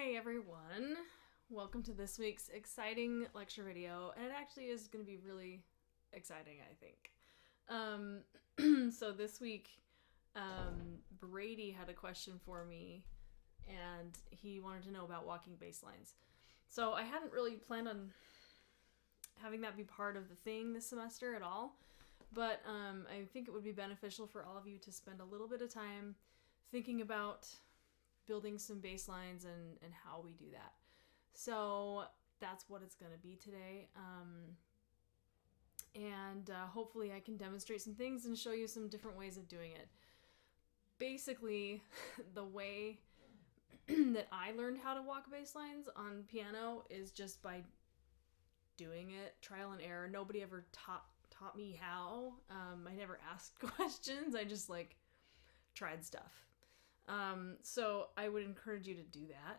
Hey everyone, welcome to this week's exciting lecture video, and it actually is going to be really exciting, I think. So this week, Brady had a question for me, and he wanted to know about walking bass lines. So I hadn't really planned on having that be part of the thing this semester at all, but I think it would be beneficial for all of you to spend a little bit of time thinking about building some bass lines and how we do that. So that's what it's going to be today. And hopefully I can demonstrate some things and show you some different ways of doing it. Basically, the way that I learned how to walk bass lines on piano is just by doing it, trial and error. Nobody ever taught me how. I never asked questions. I just tried stuff. So I would encourage you to do that.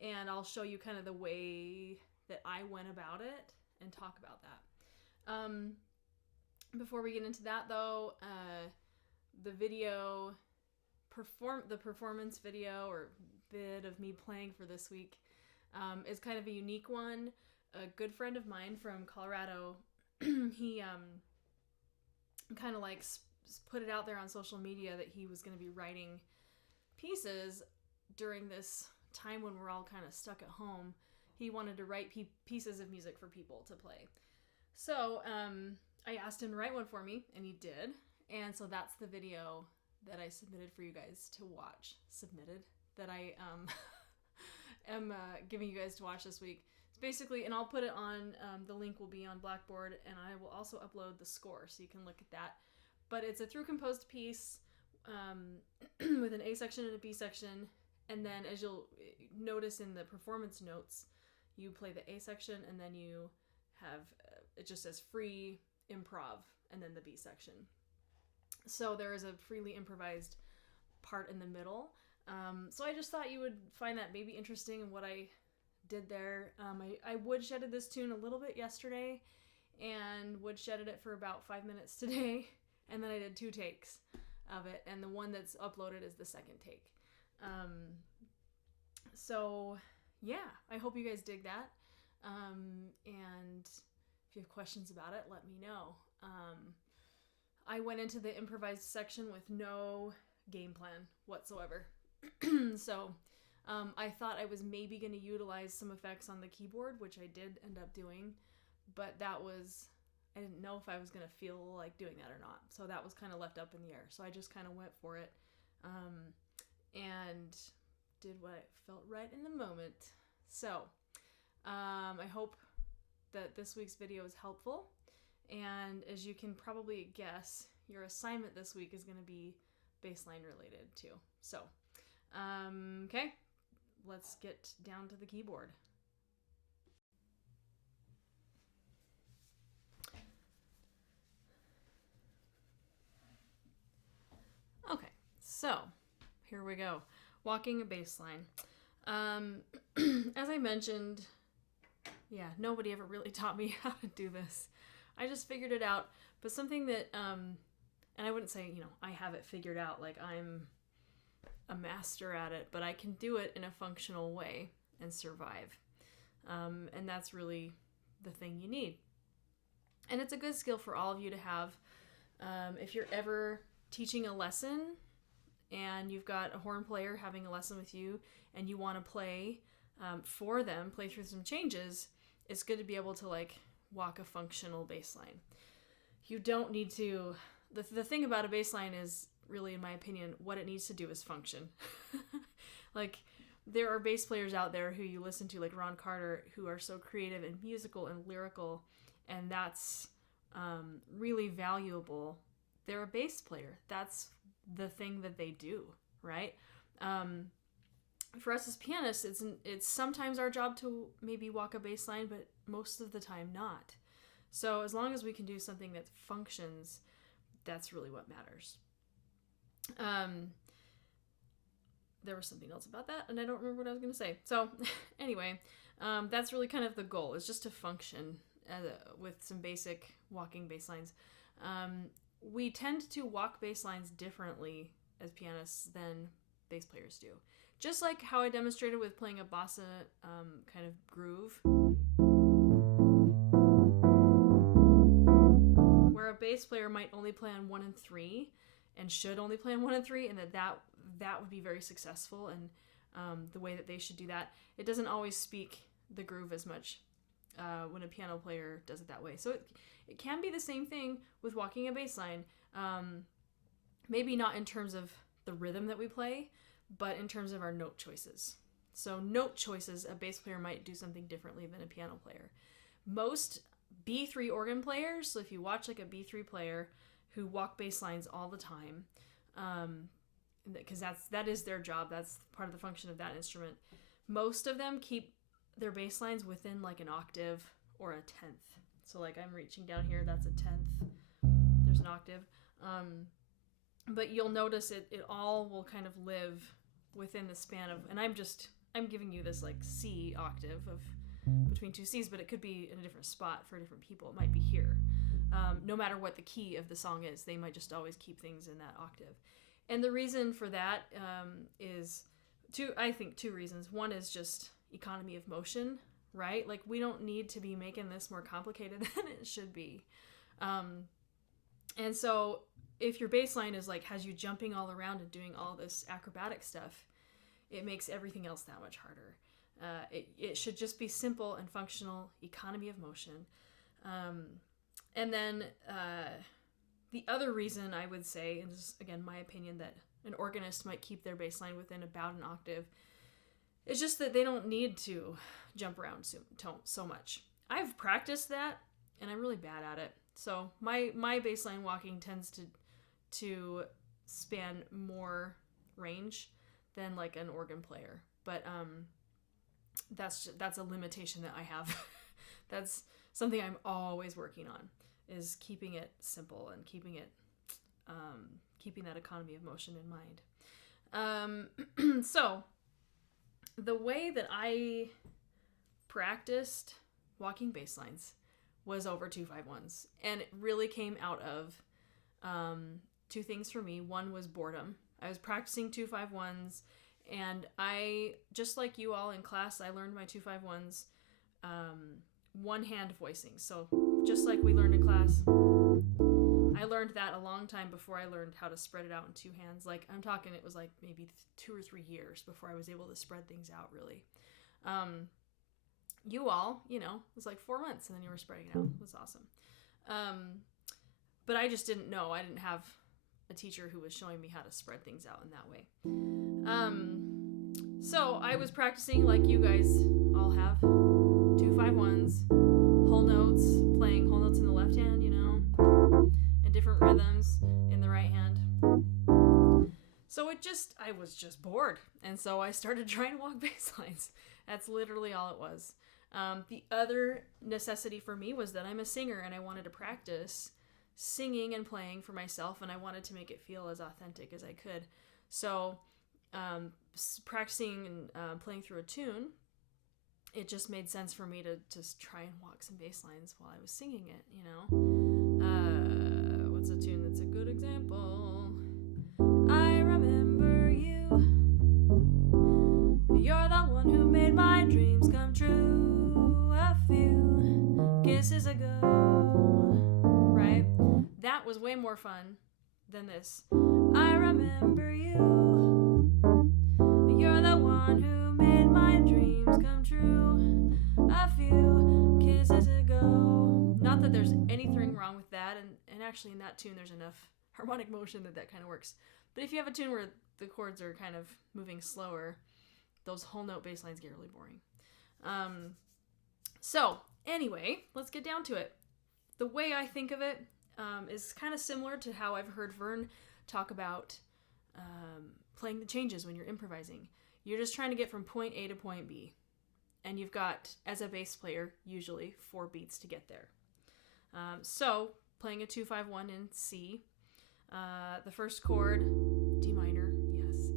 And I'll show you kind of the way that I went about it and talk about that. Before we get into that though, the performance video or bit of me playing for this week, is kind of a unique one. A good friend of mine from Colorado, he, kind of put it out there on social media that he was going to be writing pieces during this time when we're all kind of stuck at home. He wanted to write pieces of music for people to play. So I asked him to write one for me, and he did. And so that's the video that I submitted for you guys to watch. That I am giving you guys to watch this week. It's basically, and I'll put it on, the link will be on Blackboard, and I will also upload the score so you can look at that. But it's a through composed piece with an A section and a B section. And then as you'll notice in the performance notes, you play the A section and then you have, it just says free improv and then the B section. So there is a freely improvised part in the middle. So I just thought you would find that maybe interesting in what I did there. I woodshedded this tune a little bit yesterday and woodshedded it for about 5 minutes today. And then I did 2 takes of it, and the one that's uploaded is the second take. So yeah, I hope you guys dig that. And if you have questions about it, let me know. I went into the improvised section with no game plan whatsoever. So I thought I was maybe going to utilize some effects on the keyboard, which I did end up doing, but I didn't know if I was going to feel like doing that or not. So that was kind of left up in the air. So I just kind of went for it and did what felt right in the moment. So I hope that this week's video is helpful. And as you can probably guess, your assignment this week is going to be bassline related too. So, okay, let's get down to the keyboard. Okay, so here we go. Walking a bass line. As I mentioned, yeah, nobody ever really taught me how to do this. I just figured it out, but something that, and I wouldn't say, I have it figured out, like I'm a master at it, but I can do it in a functional way and survive. And that's really the thing you need. And it's a good skill for all of you to have. If you're ever teaching a lesson and you've got a horn player having a lesson with you and you want to play for them, play through some changes, it's good to be able to walk a functional bass line. You don't need to, the thing about a bass line is really, in my opinion, what it needs to do is function. There are bass players out there who you listen to, like Ron Carter, who are so creative and musical and lyrical, and that's really valuable. They're a bass player. That's the thing that they do, right? For us as pianists, it's sometimes our job to maybe walk a bass line, but most of the time not. So as long as we can do something that functions, that's really what matters. There was something else about that, and I don't remember what I was going to say. So anyway, that's really kind of the goal, is just to function with some basic walking bass lines. We tend to walk bass lines differently as pianists than bass players do. Just like how I demonstrated with playing a bossa kind of groove, where a bass player might only play on 1 and 3 and should only play on 1 and 3, and that would be very successful, and the way that they should do that. It doesn't always speak the groove as much when a piano player does it that way. So it can be the same thing with walking a bass line. Maybe not in terms of the rhythm that we play, but in terms of our note choices. So note choices, a bass player might do something differently than a piano player. Most B3 organ players, so if you watch like a B3 player who walk bass lines all the time, because that is their job, that's part of the function of that instrument, most of them keep their bass lines within like an octave or a tenth. So like I'm reaching down here, that's a tenth, there's an octave. But you'll notice it all will kind of live within the span of, and I'm giving you this like C octave of between two C's, but it could be in a different spot for different people. It might be here. No matter what the key of the song is, they might just always keep things in that octave. And the reason for that is I think two reasons. One is just economy of motion, right? Like we don't need to be making this more complicated than it should be. And so if your bass line is like, has you jumping all around and doing all this acrobatic stuff, it makes everything else that much harder. It should just be simple and functional, economy of motion. And then the other reason I would say, and this is again my opinion, that an organist might keep their bass line within about an octave, is just that they don't need to jump around so much. I've practiced that, and I'm really bad at it. So my bass line walking tends to span more range than like an organ player. But that's a limitation that I have. That's something I'm always working on, is keeping it simple and keeping that economy of motion in mind. So the way that I practiced walking bass lines was over 2-5-1s, and it really came out of two things for me. One was boredom. I was practicing 2-5-1s, and I, just like you all in class, I learned my 2-5-1s one-hand voicing. So just like we learned in class, I learned that a long time before I learned how to spread it out in two hands. Like I'm talking, it was like maybe 2 or 3 years before I was able to spread things out really. You all, it was like 4 months and then you were spreading it out. It was awesome. But I just didn't know. I didn't have a teacher who was showing me how to spread things out in that way. So I was practicing like you guys all have, 2-5-1s, whole notes, playing whole notes in the left hand, and different rhythms in the right hand. So I was just bored. And so I started trying to walk bass lines. That's literally all it was. The other necessity for me was that I'm a singer and I wanted to practice singing and playing for myself, and I wanted to make it feel as authentic as I could. So practicing and playing through a tune, it just made sense for me to just try and walk some bass lines while I was singing it, What's a tune that's a good example? I remember you. You're the one who made my dreams come true. A few kisses ago. Right? That was way more fun than this. I remember you. You're the one who made my dreams come true. A few kisses ago. Not that there's anything wrong with that, and actually in that tune there's enough harmonic motion that kind of works. But if you have a tune where the chords are kind of moving slower, those whole note bass lines get really boring. So anyway, let's get down to it. The way I think of it is kind of similar to how I've heard Vern talk about playing the changes when you're improvising. You're just trying to get from point A to point B. And you've got, as a bass player, usually 4 beats to get there. So playing a 2-5-1 in C, the first chord, D minor, yes.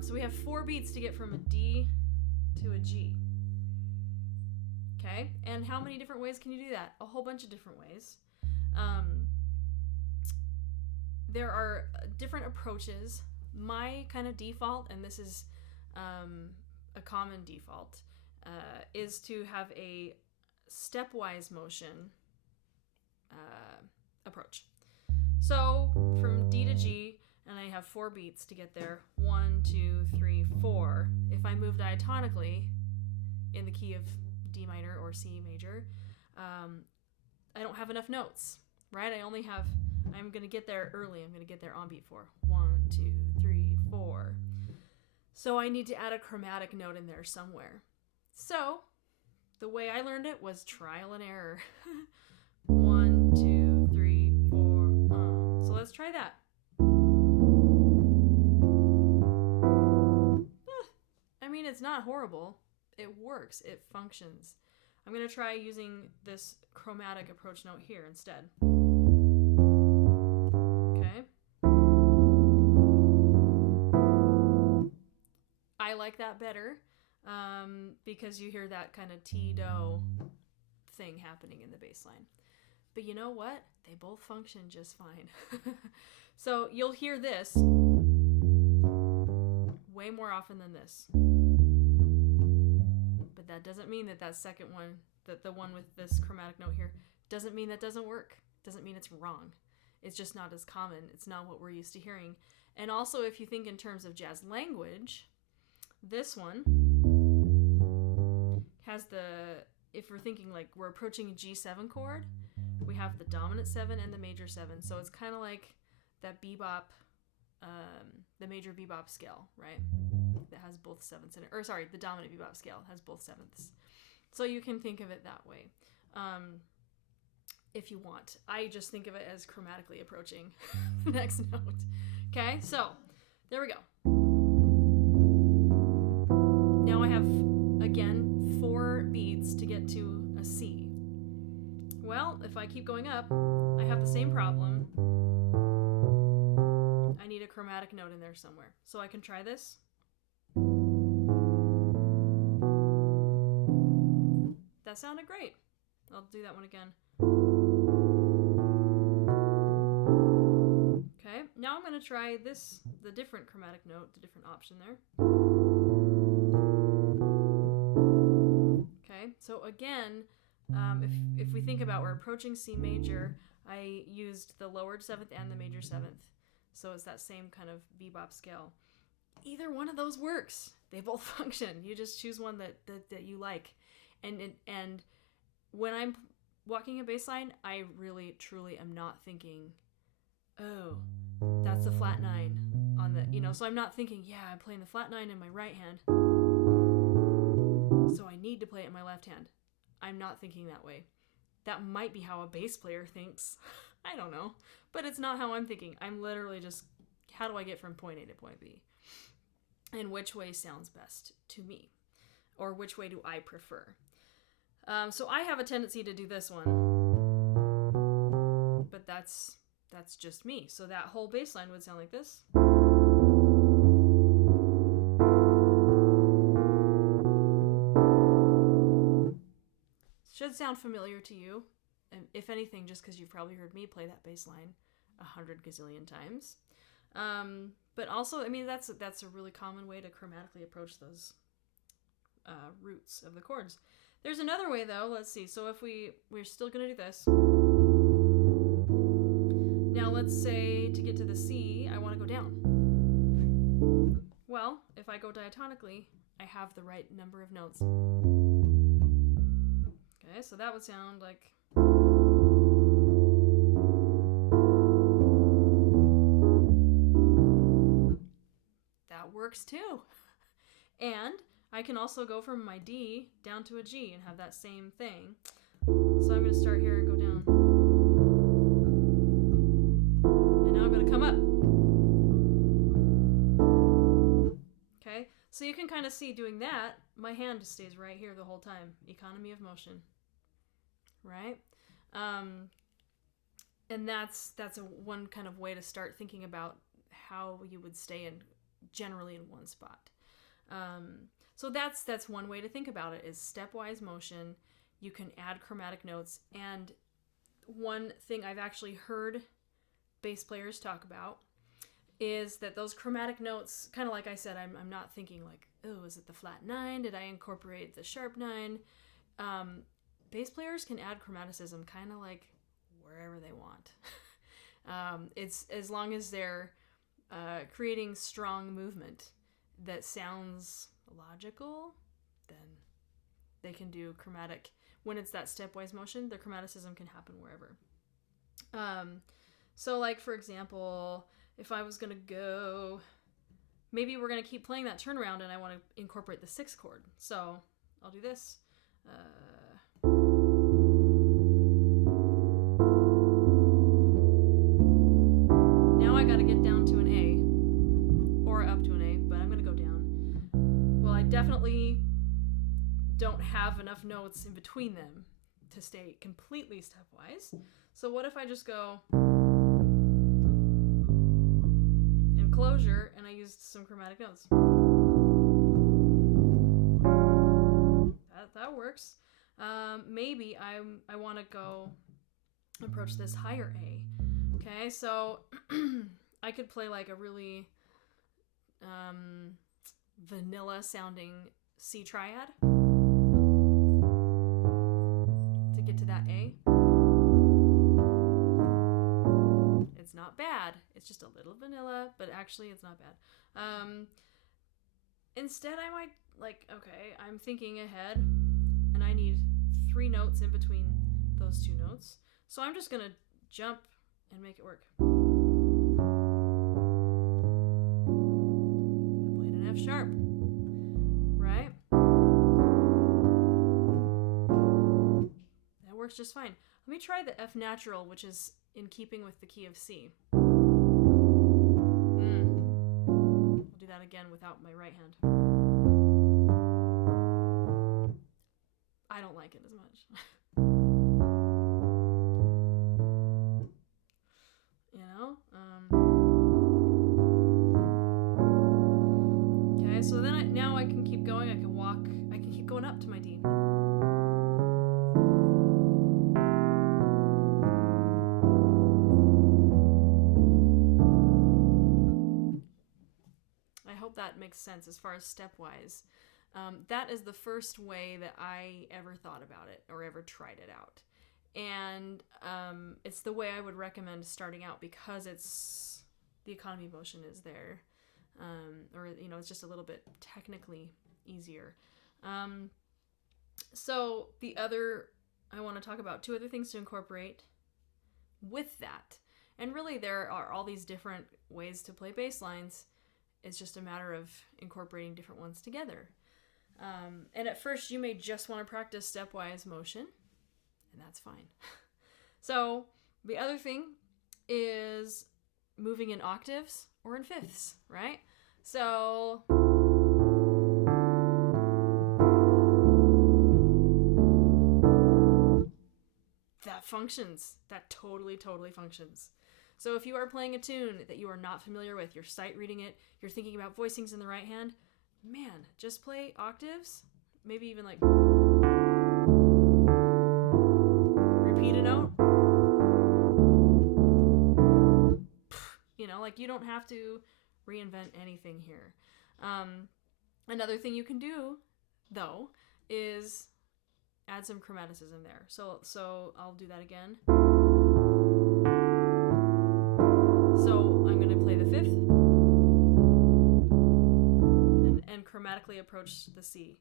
So we have 4 beats to get from a D to a G. Okay, and how many different ways can you do that? A whole bunch of different ways. There are different approaches my kind of default, and this is a common default, is to have a stepwise motion approach. So from D to G, and I have 4 beats to get there. 1, 2, 3, 4. If I move diatonically in the key of D minor or C major, I don't have enough notes, right? I'm going to get there early. I'm going to get there on beat 4. 1, 2, 3, 4. So I need to add a chromatic note in there somewhere. So the way I learned it was trial and error. 1, 2, 3, 4. So let's try that. I mean, it's not horrible. It works. It functions. I'm going to try using this chromatic approach note here instead. Okay. I like that better because you hear that kind of T-do thing happening in the bass line. But you know what? They both function just fine. So you'll hear this way more often than this. But that doesn't mean that second one, that the one with this chromatic note here, doesn't mean that doesn't work. Doesn't mean it's wrong. It's just not as common. It's not what we're used to hearing. And also, if you think in terms of jazz language, this one has if we're thinking like we're approaching a G7 chord, we have the dominant 7 and the major 7. So it's kind of like that bebop, the major bebop scale, right? That has both 7ths in it. Or sorry, the dominant bebop scale has both 7ths. So you can think of it that way if you want. I just think of it as chromatically approaching the next note. Okay, so there we go. Now I have, again, 4 beats to get to a C. Well, if I keep going up, I have the same problem. I need a chromatic note in there somewhere. So I can try this. That sounded great. I'll do that one again. Okay, now I'm going to try this, the different chromatic note, the different option there. Okay, so again, if we think about we're approaching C major, I used the lowered 7th and the major 7th. So it's that same kind of bebop scale. Either one of those works. They both function. You just choose one that you like. And when I'm walking a bass line, I really, truly am not thinking, oh, that's the flat 9 on the, so I'm not thinking, yeah, I'm playing the flat 9 in my right hand, so I need to play it in my left hand. I'm not thinking that way. That might be how a bass player thinks. I don't know. But it's not how I'm thinking. I'm literally just, how do I get from point A to point B? And which way sounds best to me? Or which way do I prefer? So I have a tendency to do this one. But that's just me. So that whole bass line would sound like this. Should sound familiar to you. And if anything, just because you've probably heard me play that bass line 100 gazillion times. But also, I mean, that's a really common way to chromatically approach those roots of the chords. There's another way, though. Let's see. So if we're still going to do this. Now, let's say to get to the C, I want to go down. Well, if I go diatonically, I have the right number of notes. Okay, so that would sound like... That works too. And I can also go from my D down to a G and have that same thing. So I'm going to start here and go down. And now I'm going to come up. Okay, so you can kind of see doing that, my hand just stays right here the whole time. Economy of motion. Right? And that's one kind of way to start thinking about how you would stay generally in one spot. So that's one way to think about it, is stepwise motion. You can add chromatic notes. And one thing I've actually heard bass players talk about is that those chromatic notes, kind of like I said, I'm not thinking like, oh, is it the flat 9? Did I incorporate the sharp 9? Bass players can add chromaticism kind of like wherever they want. It's as long as they're creating strong movement that sounds logical, then they can do chromatic. When it's that stepwise motion, the chromaticism can happen wherever. So like, for example, if I was going to go, maybe we're going to keep playing that turnaround and I want to incorporate the 6th chord. So I'll do this. Now I got to get down to an A, or up to an A, but I'm going to go down. Well, I definitely don't have enough notes in between them to stay completely stepwise. So what if I just go in closure and I used some chromatic notes? That works. Maybe I want to go approach this higher A. Okay, so I could play like a really vanilla sounding C triad to get to that A. It's not bad. It's just a little vanilla, but actually it's not bad. Instead, I might, like, okay, I'm thinking ahead, and I need 3 notes in between those 2 notes. So I'm just going to jump and make it work. I played an F sharp, right? That works just fine. Let me try the F natural, which is in keeping with the key of C. I'll do that again without my right hand. I don't like it as much. You know? Okay, so then now I can keep going. I can keep going up to my D. That makes sense as far as stepwise. That is the first way that I ever thought about it or ever tried it out. And it's the way I would recommend starting out because it's the economy motion is there. Or, you know, it's just a little bit technically easier. So the other, I want to talk about 2 other things to incorporate with that. And really there are all these different ways to play bass lines. It's just a matter of incorporating different ones together. And at first, you may just want to practice stepwise motion, and that's fine. So the other thing is moving in octaves or in fifths, right? So that functions. That totally functions. So if you are playing a tune that you are not familiar with, you're sight reading it, you're thinking about voicings in the right hand, man, just play octaves, maybe even like repeat a note. You know, like you don't have to reinvent anything here. Another thing you can do, though, is add some chromaticism there. So I'll do that again. So I'm going to play the 5th and chromatically approach the C,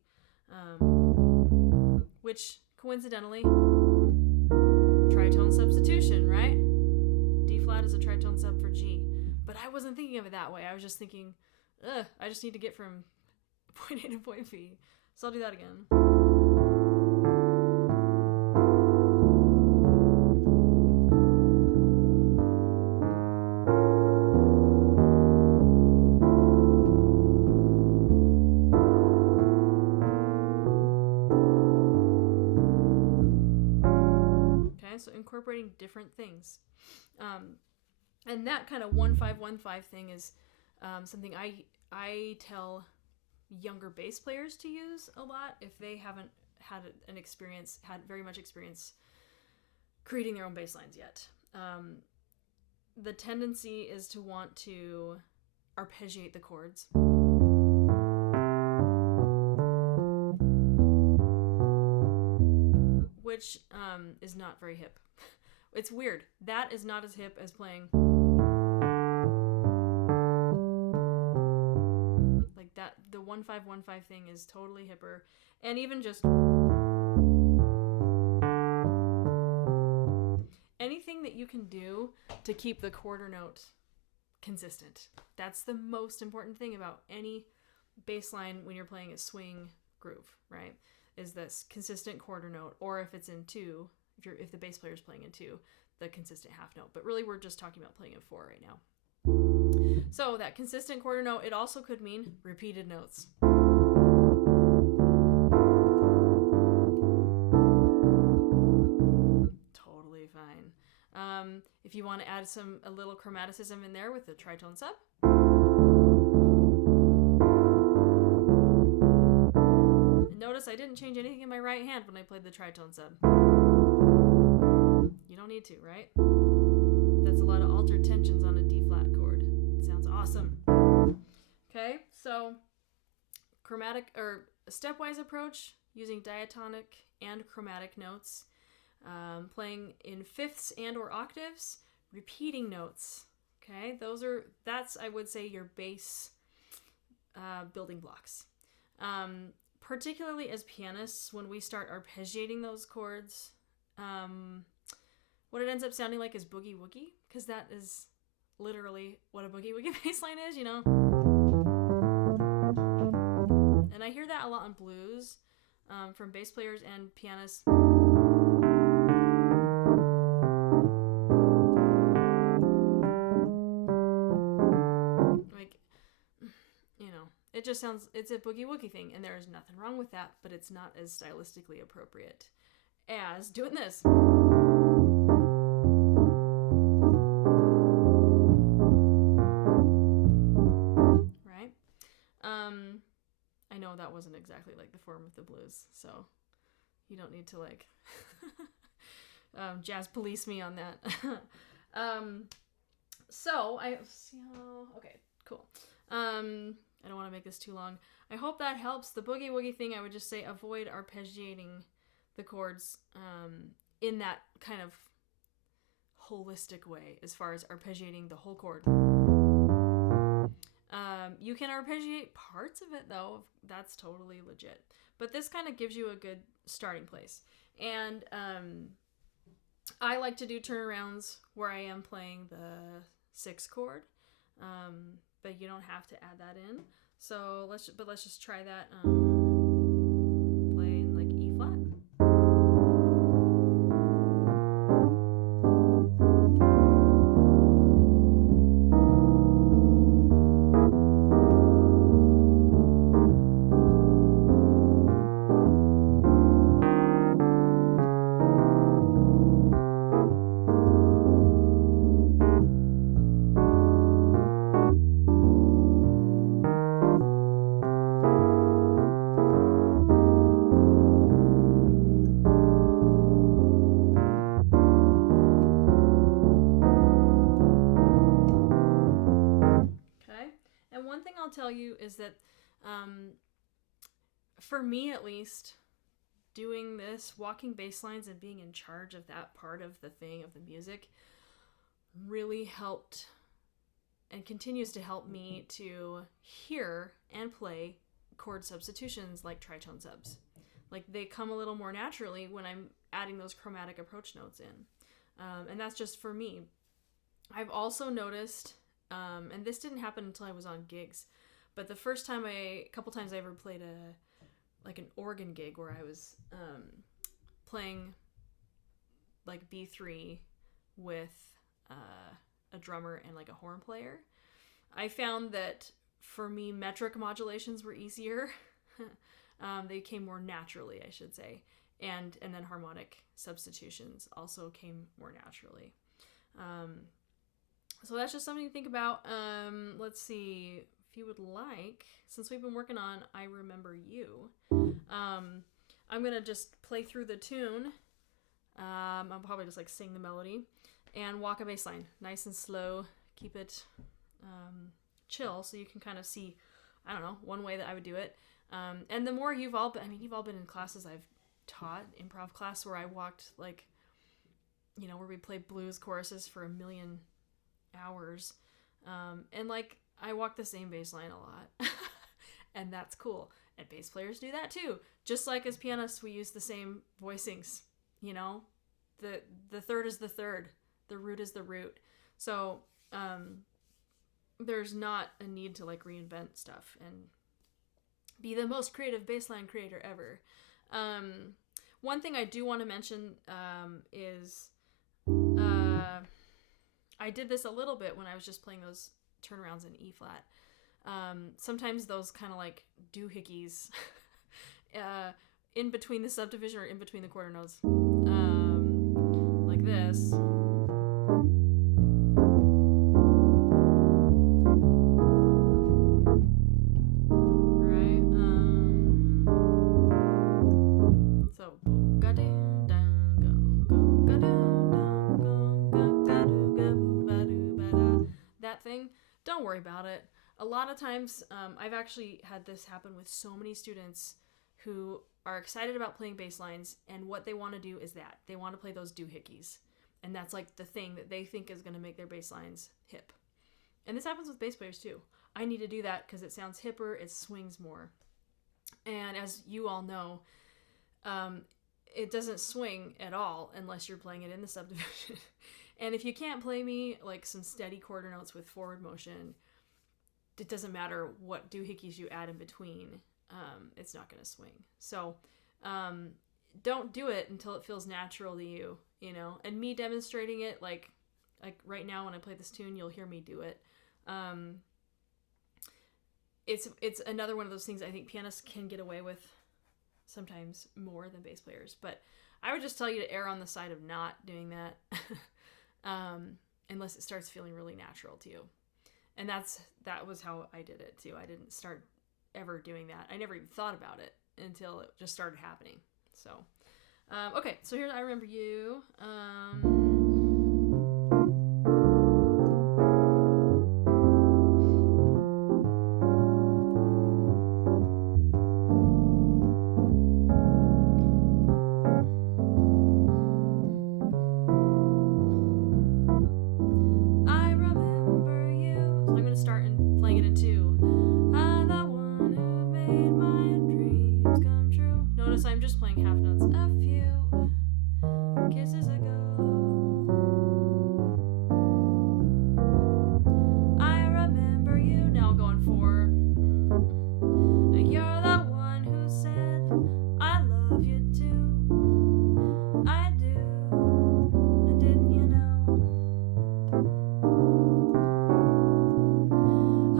which coincidentally, tritone substitution, right? D flat is a tritone sub for G, but I wasn't thinking of it that way. I was just thinking, I just need to get from point A to point B. So I'll do that again. So incorporating different things. And that kind of 1-5-1-5 thing is something I tell younger bass players to use a lot if they haven't had very much experience creating their own bass lines yet. the tendency is to want to arpeggiate the chords. Which is not very hip. It's weird. That is not as hip as playing like that. The 1-5-1-5 thing is totally hipper. And even just anything that you can do to keep the quarter note consistent. That's the most important thing about any bass line when you're playing a swing groove, right? Is this consistent quarter note, or if it's in 2, if the bass player is playing in 2, the consistent half note. But really, we're just talking about playing in 4 right now. So that consistent quarter note, it also could mean repeated notes. Totally fine. If you want to add a little chromaticism in there with the tritone sub. Notice I didn't change anything in my right hand when I played the tritone sub. You don't need to, right? That's a lot of altered tensions on a D flat chord. It sounds awesome. Okay, so chromatic or a stepwise approach using diatonic and chromatic notes, playing in fifths and or octaves, repeating notes. Okay, that's I would say your bass building blocks. Particularly as pianists, when we start arpeggiating those chords, what it ends up sounding like is Boogie Woogie, because that is literally what a Boogie Woogie bass line is, you know? And I hear that a lot on blues from bass players and pianists. It just sounds, it's a boogie woogie thing, and there is nothing wrong with that, but it's not as stylistically appropriate as doing this. Right? I know that wasn't exactly like the form of the blues, so you don't need to like jazz police me on that. Okay, cool. I don't want to make this too long. I hope that helps. The boogie woogie thing, I would just say avoid arpeggiating the chords in that kind of holistic way as far as arpeggiating the whole chord. You can arpeggiate parts of it though. That's totally legit. But this kind of gives you a good starting place. And I like to do turnarounds where I am playing the 6th chord. But you don't have to add that in. So let's just try that. Playing like E flat. I'll tell you is that for me at least, doing this, walking bass lines and being in charge of that part of the thing, of the music, really helped and continues to help me to hear and play chord substitutions like tritone subs. Like they come a little more naturally when I'm adding those chromatic approach notes in. And that's just for me. I've also noticed, and this didn't happen until I was on gigs, but the first time a couple times I ever played an organ gig where I was playing like B3 with a drummer and like a horn player, I found that for me metric modulations were easier. They came more naturally, I should say, and then harmonic substitutions also came more naturally. So that's just something to think about. Let's see, if you would like, since we've been working on I Remember You, I'm gonna just play through the tune. I'll probably just like sing the melody, and walk a bass line, nice and slow. Keep it chill so you can kind of see, I don't know, one way that I would do it. And the more you've all been in classes I've taught, improv class, where I walked, like, you know, where we played blues choruses for 1 million hours. And, like, I walk the same bass line a lot. And that's cool. And bass players do that too. Just like as pianists, we use the same voicings, you know? The third is the third. The root is the root. So, there's not a need to, like, reinvent stuff and be the most creative bassline creator ever. One thing I do want to mention is I did this a little bit when I was just playing those turnarounds in E flat. Sometimes those kind of like doohickeys in between the subdivision or in between the quarter notes, like this. Don't worry about it. A lot of times, I've actually had this happen with so many students who are excited about playing bass lines, and what they want to do is that. They want to play those doohickeys. And that's like the thing that they think is going to make their bass lines hip. And this happens with bass players too. I need to do that because it sounds hipper, it swings more. And as you all know, it doesn't swing at all unless you're playing it in the subdivision. And if you can't play me like some steady quarter notes with forward motion, it doesn't matter what doohickeys you add in between, it's not going to swing. So don't do it until it feels natural to you, you know. And me demonstrating it, like right now when I play this tune, you'll hear me do it. It's another one of those things I think pianists can get away with sometimes more than bass players. But I would just tell you to err on the side of not doing that. Unless it starts feeling really natural to you. And that was how I did it too. I didn't start ever doing that. I never even thought about it until it just started happening. So, okay, so here's I Remember You. I'm just playing half notes. A few kisses ago, I remember you. Now going for you're the one who said I love you too. I do, and didn't you know?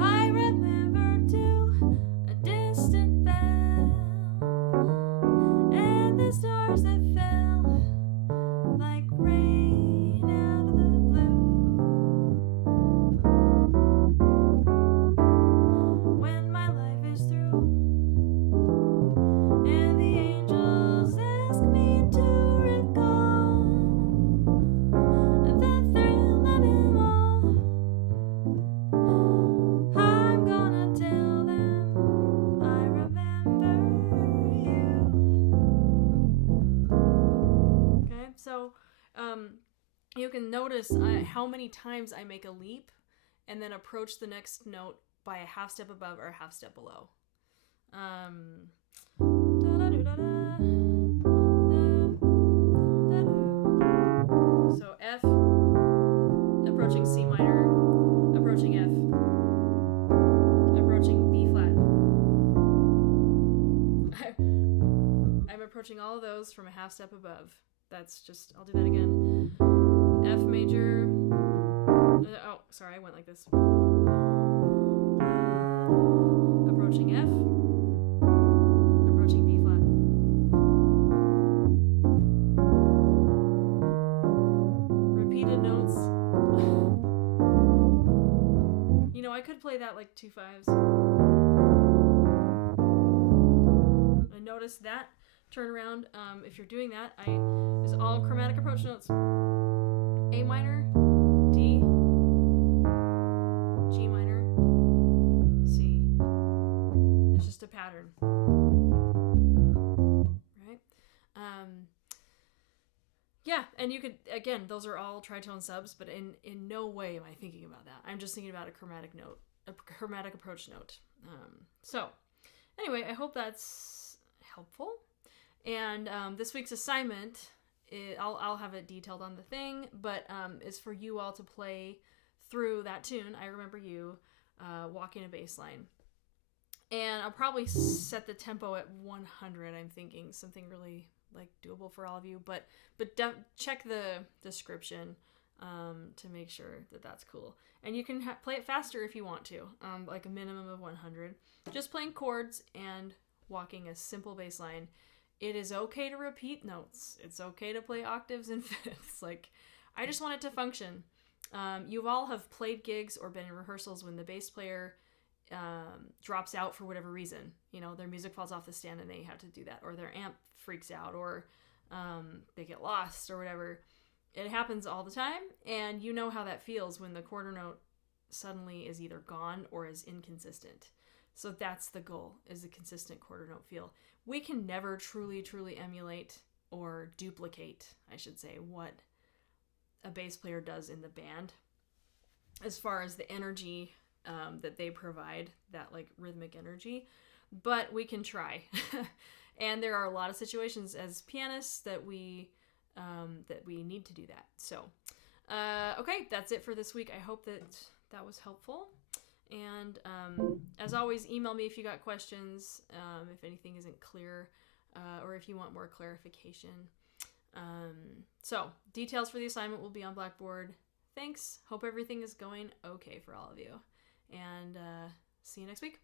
I remember too a distant bell. The stars that fell like rain out of the blue. When my life is through and the angels ask me to recall the thrill of it all, I'm gonna tell them I remember you. So, you can notice how many times I make a leap and then approach the next note by a half step above or a half step below. So F, approaching C minor, approaching F, approaching B flat. I'm approaching all of those from a half step above. That's just, I'll do that again. F major. Oh, sorry, I went like this. Approaching F. Approaching B flat. Repeated notes. You know, I could play that like 2 5s. I noticed that turnaround, if you're doing that, is all chromatic approach notes. A minor, D, G minor, C. It's just a pattern, right? Yeah, and you could, again, those are all tritone subs, but in no way am I thinking about that. I'm just thinking about a chromatic note, a chromatic approach note. So, anyway, I hope that's helpful. And this week's assignment, I'll have it detailed on the thing, but is for you all to play through that tune, I Remember You, walking a bass line. And I'll probably set the tempo at 100, I'm thinking, something really like doable for all of you, but check the description to make sure that that's cool. And you can play it faster if you want to, like a minimum of 100. Just playing chords and walking a simple bass line. It is okay to repeat notes. It's okay to play octaves and fifths. Like, I just want it to function. You all have played gigs or been in rehearsals when the bass player drops out for whatever reason. You know, their music falls off the stand and they have to do that, or their amp freaks out, or they get lost or whatever. It happens all the time, and you know how that feels when the quarter note suddenly is either gone or is inconsistent. So that's the goal, is a consistent quarter note feel. We can never truly emulate or duplicate, I should say, what a bass player does in the band as far as the energy that they provide, that like rhythmic energy, but we can try. And there are a lot of situations as pianists that we need to do that. So, okay, that's it for this week. I hope that was helpful. And as always, email me if you got questions, if anything isn't clear, or if you want more clarification. So, details for the assignment will be on Blackboard. Thanks. Hope everything is going okay for all of you. And see you next week.